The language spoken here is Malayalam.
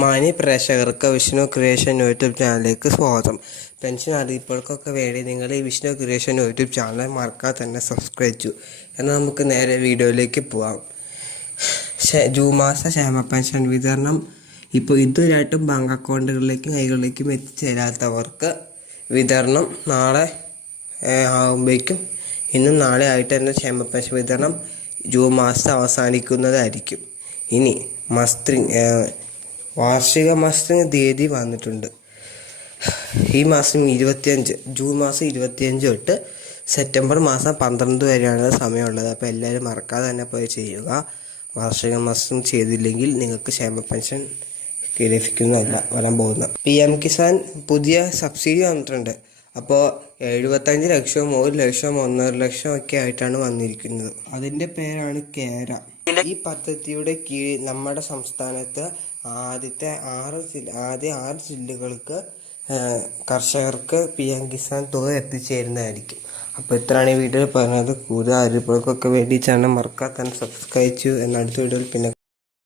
മാന്യ പ്രേക്ഷകർക്ക് വിഷ്ണു ക്രിയേഷൻ യൂട്യൂബ് ചാനലിലേക്ക് സ്വാഗതം. പെൻഷൻ അറിയിപ്പുകൾക്കൊക്കെ വേണ്ടി നിങ്ങൾ ഈ വിഷ്ണു ക്രിയേഷൻ യൂട്യൂബ് ചാനൽ മറക്കാതെ തന്നെ സബ്സ്ക്രൈബ് ചെയ്യൂ. എന്നാൽ നമുക്ക് നേരെ വീഡിയോയിലേക്ക് പോവാം. ജൂൺ മാസ ക്ഷേമ പെൻഷൻ വിതരണം. ഇപ്പോൾ ഇതുവരെയായിട്ടും ബാങ്ക് അക്കൗണ്ടുകളിലേക്കും കൈകളിലേക്കും എത്തിച്ചേരാത്തവർക്ക് വിതരണം നാളെ ആകുമ്പോഴേക്കും ഇന്നും നാളെ ആയിട്ട് തന്നെ ക്ഷേമ പെൻഷൻ വിതരണം. ജൂൺ മാസം അവസാനിക്കുന്നതായിരിക്കും. ഇനി മസ്ത്രിങ് ഏഹ്, വാർഷിക മാസത്തിന് തീയതി വന്നിട്ടുണ്ട്. ഈ മാസം ഇരുപത്തിയഞ്ച് ജൂൺ മാസം ഇരുപത്തിയഞ്ച് തൊട്ട് സെപ്റ്റംബർ മാസം പന്ത്രണ്ട് വരെയാണ് സമയമുള്ളത്. അപ്പോൾ എല്ലാവരും മറക്കാതെ തന്നെ പോയി ചെയ്യുക. വാർഷിക മാസം ചെയ്തില്ലെങ്കിൽ നിങ്ങൾക്ക് ക്ഷേമ പെൻഷൻ ലഭിക്കുന്നതല്ല വരാൻ പോകുന്ന പി എം കിസാൻ പുതിയ സബ്സിഡി വന്നിട്ടുണ്ട്. അപ്പോൾ എഴുപത്തഞ്ച് ലക്ഷം ഒരു ലക്ഷം ഒന്നര ലക്ഷം ഒക്കെ ആയിട്ടാണ് വന്നിരിക്കുന്നത്. അതിന്റെ പേരാണ് കേര. ഈ പദ്ധതിയുടെ കീഴിൽ നമ്മുടെ സംസ്ഥാനത്ത് ആദ്യത്തെ ആറ് ആദ്യ ആറ് ജില്ലകൾക്ക് കർഷകർക്ക് പി എം കിസാൻ തുക എത്തിച്ചേരുന്നതായിരിക്കും. അപ്പോൾ ഇത്രയാണ് ഈ വീഡിയോയിൽ പറഞ്ഞത്. കൂടുതൽ അറിയിപ്പുകൾക്കൊക്കെ വേണ്ടി ചാനൽ മറക്കാത്ത സബ്സ്ക്രൈബ് ചെയ്യൂ. എന്ന അടുത്ത വീഡിയോയിൽ പിന്നെ